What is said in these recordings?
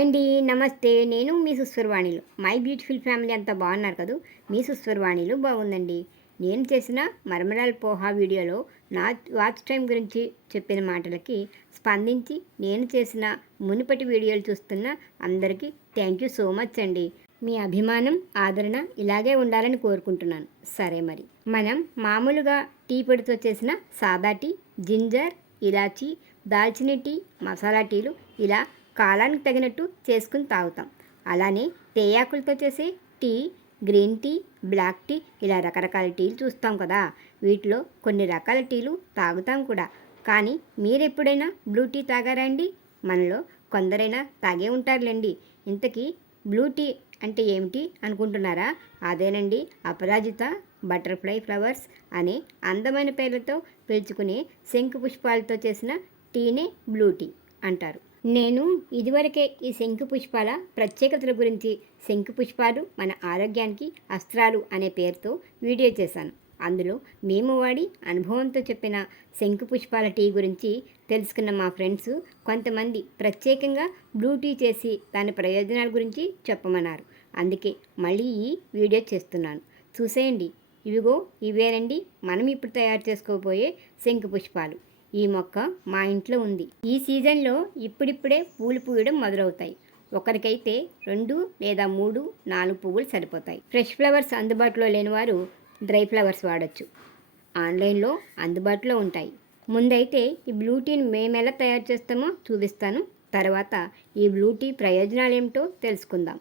Hi అండి, నమస్తే. నేను మీ సుస్వరవాణిలు. మై బ్యూటిఫుల్ ఫ్యామిలీ అంతా బాగున్నారు కదూ. మీ సుస్వరవాణిలు బాగుందండి. నేను చేసిన మరమరాల పోహా వీడియోలో నా వాచ్ టైం గురించి చెప్పిన మాటలకి స్పందించి నేను చేసిన మునుపటి వీడియోలు చూస్తున్న అందరికీ థ్యాంక్ యూ సో మచ్ అండి. మీ అభిమానం, ఆదరణ ఇలాగే ఉండాలని కోరుకుంటున్నాను. సరే, మరి మనం మామూలుగా టీ పొడితో చేసిన సాదా టీ, జింజర్, ఇలాచీ, దాల్చిన టీ, మసాలా టీలు ఇలా కాలానికి తగినట్టు చేసుకుని తాగుతాం. అలానే తేయాకులతో చేసే tea, green tea, black tea ఇలా రకరకాల టీలు చూస్తాం కదా. వీటిలో కొన్ని రకాల టీలు తాగుతాం కూడా. కానీ మీరు ఎప్పుడైనా బ్లూ టీ తాగారా అండి? మనలో కొందరైనా తాగే ఉంటారులేండి. ఇంతకీ బ్లూ టీ అంటే ఏమిటి అనుకుంటున్నారా? అదేనండి, అపరాజిత, బటర్ఫ్లై ఫ్లవర్స్ అనే అందమైన పేర్లతో పిలుచుకునే శంకు పుష్పాలతో చేసిన టీనే బ్లూ టీ అంటారు. నేను ఇదివరకే ఈ శంకు పుష్పాల ప్రత్యేకతల గురించి, శంకు పుష్పాలు మన ఆరోగ్యానికి అస్త్రాలు అనే పేరుతో వీడియో చేశాను. అందులో మేము వాడి అనుభవంతో చెప్పిన శంకు పుష్పాల టీ గురించి తెలుసుకున్న మా ఫ్రెండ్స్ కొంతమంది ప్రత్యేకంగా బ్లూ టీ చేసి దాని ప్రయోజనాల గురించి చెప్పమన్నారు. అందుకే మళ్ళీ ఈ వీడియో చేస్తున్నాను. చూసేయండి. ఇవిగో ఇవేనండి మనం ఇప్పుడు తయారు చేసుకోబోయే శంకు పుష్పాలు. ఈ మొక్క మా ఇంట్లో ఉంది. ఈ సీజన్లో ఇప్పుడిప్పుడే పూలు పూయడం మొదలవుతాయి. ఒకరికైతే 2 లేదా 3, 4 పువ్వులు సరిపోతాయి. ఫ్రెష్ ఫ్లవర్స్ అందుబాటులో లేని వారు డ్రై ఫ్లవర్స్ వాడచ్చు. ఆన్లైన్లో అందుబాటులో ఉంటాయి. ముందైతే ఈ బ్లూ టీని మేము ఎలా తయారు చేస్తామో చూపిస్తాను. తర్వాత ఈ బ్లూ టీ ప్రయోజనాలు ఏమిటో తెలుసుకుందాం.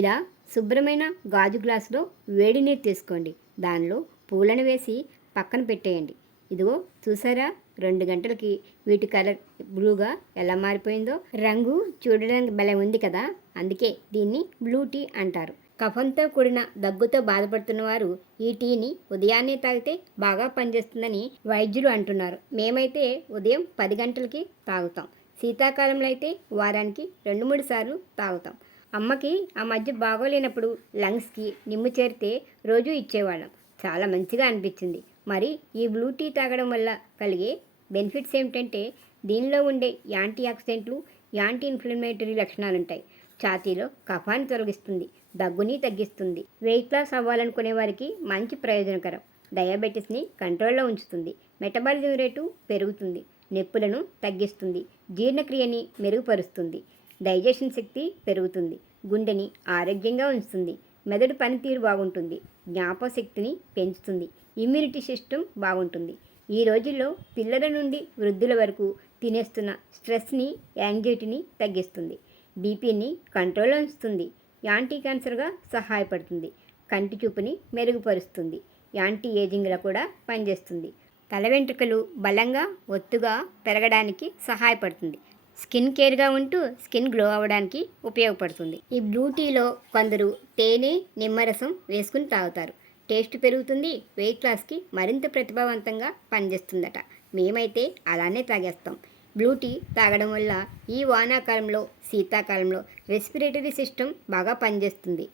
ఇలా శుభ్రమైన గాజు గ్లాసులో వేడి నీరు తీసుకోండి. దానిలో పూలను వేసి పక్కన పెట్టేయండి. ఇదిగో చూసారా, 2 గంటలకి వీటి కలర్ బ్లూగా ఎలా మారిపోయిందో. రంగు చూడడానికి భలే ఉంది కదా. అందుకే దీన్ని బ్లూ టీ అంటారు. కఫంతో కూడిన దగ్గుతో బాధపడుతున్న వారు ఈ టీని ఉదయాన్నే తాగితే బాగా పనిచేస్తుందని వైద్యులు అంటున్నారు. మేమైతే ఉదయం 10 గంటలకి తాగుతాం. శీతాకాలంలో అయితే వారానికి 2-3 సార్లు తాగుతాం. అమ్మకి ఆ మధ్య బాగోలేనప్పుడు లంగ్స్కి నిమ్ము చేరితే రోజు ఇచ్చేవాళ్ళం. చాలా మంచిగా అనిపించింది. మరి ఈ బ్లూ టీ తాగడం వల్ల కలిగే బెనిఫిట్స్ ఏమిటంటే దీనిలో ఉండే యాంటీ ఆక్సిడెంట్లు, యాంటీ ఇన్ఫ్లమేటరీ లక్షణాలు ఉంటాయి. ఛాతీలో కఫాన్ని తొలగిస్తుంది, దగ్గుని తగ్గిస్తుంది. వెయిట్ లాస్ అవ్వాలనుకునే వారికి మంచి ప్రయోజనకరం. డయాబెటీస్ని కంట్రోల్లో ఉంచుతుంది. మెటబాలిజం రేటు పెరుగుతుంది. నొప్పులను తగ్గిస్తుంది. జీర్ణక్రియని మెరుగుపరుస్తుంది. డైజెషన్ శక్తి పెరుగుతుంది. గుండెని ఆరోగ్యంగా ఉంచుతుంది. మెదడు పనితీరు బాగుంటుంది. జ్ఞాపశక్తిని పెంచుతుంది. ఇమ్యూనిటీ సిస్టమ్ బాగుంటుంది. ఈ రోజుల్లో పిల్లల నుండి వృద్ధుల వరకు తినేస్తున్న స్ట్రెస్ని, యాంగ్జైటీని తగ్గిస్తుంది. బీపీని కంట్రోల్లో ఉంచుతుంది. యాంటీ క్యాన్సర్గా సహాయపడుతుంది. కంటి చూపుని మెరుగుపరుస్తుంది. యాంటీ ఏజింగ్లా కూడా పనిచేస్తుంది. తల వెంట్రుకలు బలంగా, ఒత్తుగా పెరగడానికి సహాయపడుతుంది. స్కిన్ కేర్గా ఉంటూ స్కిన్ గ్లో అవ్వడానికి ఉపయోగపడుతుంది. ఈ బ్లూ టీలో కొందరు తేనె, నిమ్మరసం వేసుకుని తాగుతారు. టేస్ట్ పెరుగుతుంది. వెయిట్ లాస్కి మరింత ప్రతిభావంతంగా పనిచేస్తుందట. మేమైతే అలానే తాగేస్తాం. బ్లూ టీ తాగడం వల్ల ఈ వానాకాలంలో, శీతాకాలంలో రెస్పిరేటరీ సిస్టమ్ బాగా పనిచేస్తుంది.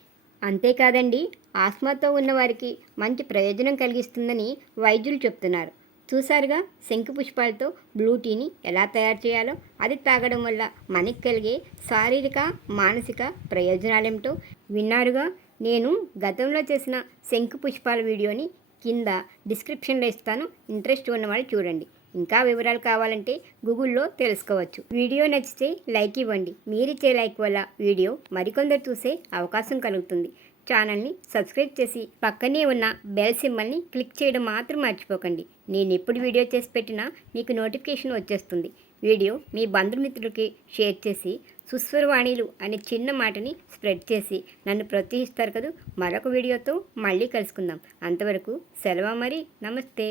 అంతేకాదండి, ఆస్మాతో ఉన్నవారికి మంచి ప్రయోజనం కలిగిస్తుందని వైద్యులు చెప్తున్నారు. చూసారుగా, శంకు పుష్పాలతో బ్లూ టీని ఎలా తయారు చేయాలో, అది తాగడం వల్ల మనకి కలిగే శారీరక, మానసిక ప్రయోజనాలేమిటో విన్నారుగా. నేను గతంలో చేసిన శంకు పుష్పాల వీడియోని కింద డిస్క్రిప్షన్లో ఇస్తాను. ఇంట్రెస్ట్ ఉన్నవాళ్ళు చూడండి. ఇంకా వివరాలు కావాలంటే గూగుల్లో తెలుసుకోవచ్చు. వీడియో నచ్చితే లైక్ ఇవ్వండి. మీరిచ్చే లైక్ వల్ల వీడియో మరికొందరు చూసే అవకాశం కలుగుతుంది. ఛానల్ని సబ్స్క్రైబ్ చేసి పక్కనే ఉన్న బెల్ సింబల్ని క్లిక్ చేయడం మాత్రం మర్చిపోకండి. నేను ఎప్పుడు వీడియో చేసి పెట్టినా మీకు నోటిఫికేషన్ వచ్చేస్తుంది. వీడియో మీ బంధుమిత్రులకి షేర్ చేసి సుస్వరవాణిలు అనే చిన్న మాటని స్ప్రెడ్ చేసి నన్ను ప్రోత్సహిస్తారు కదా. మరొక వీడియోతో మళ్ళీ కలుసుకుందాం. అంతవరకు సెలవు మరి. నమస్తే.